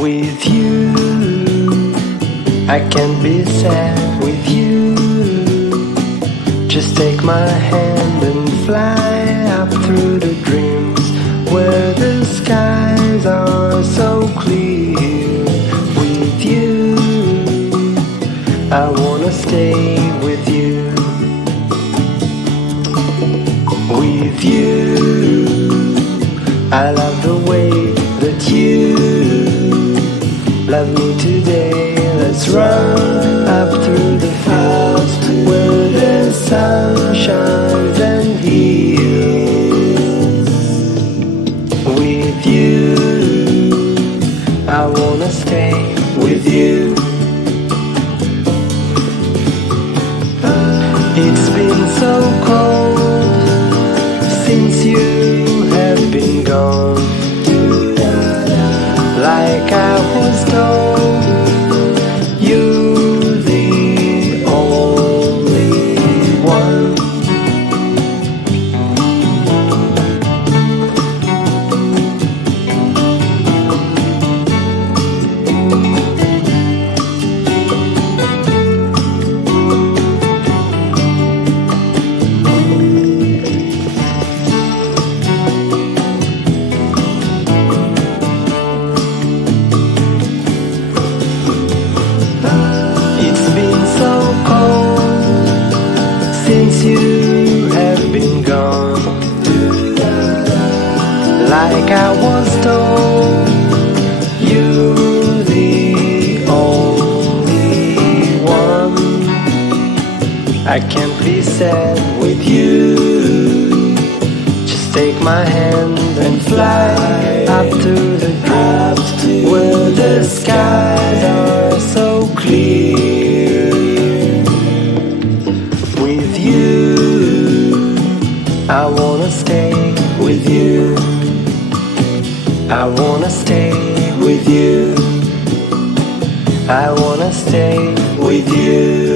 With you, I can't be sad with you. Just take my hand and fly up through the dreams where the skies are so clear. With you, I wanna stay with you. With you, I love the way that you love me today. Let's run up through the fields where the sun shines and heals. With you, I wanna stay with you. It's been so cold since you have been gone. Like I was told, you're the only one. Since you have been gone, like I was told, you're the only one. I can't be sad with you. Just take my hand and fly up to the clouds where the skies are so clear. With you, I wanna stay with you. I wanna stay with you. I wanna stay with you.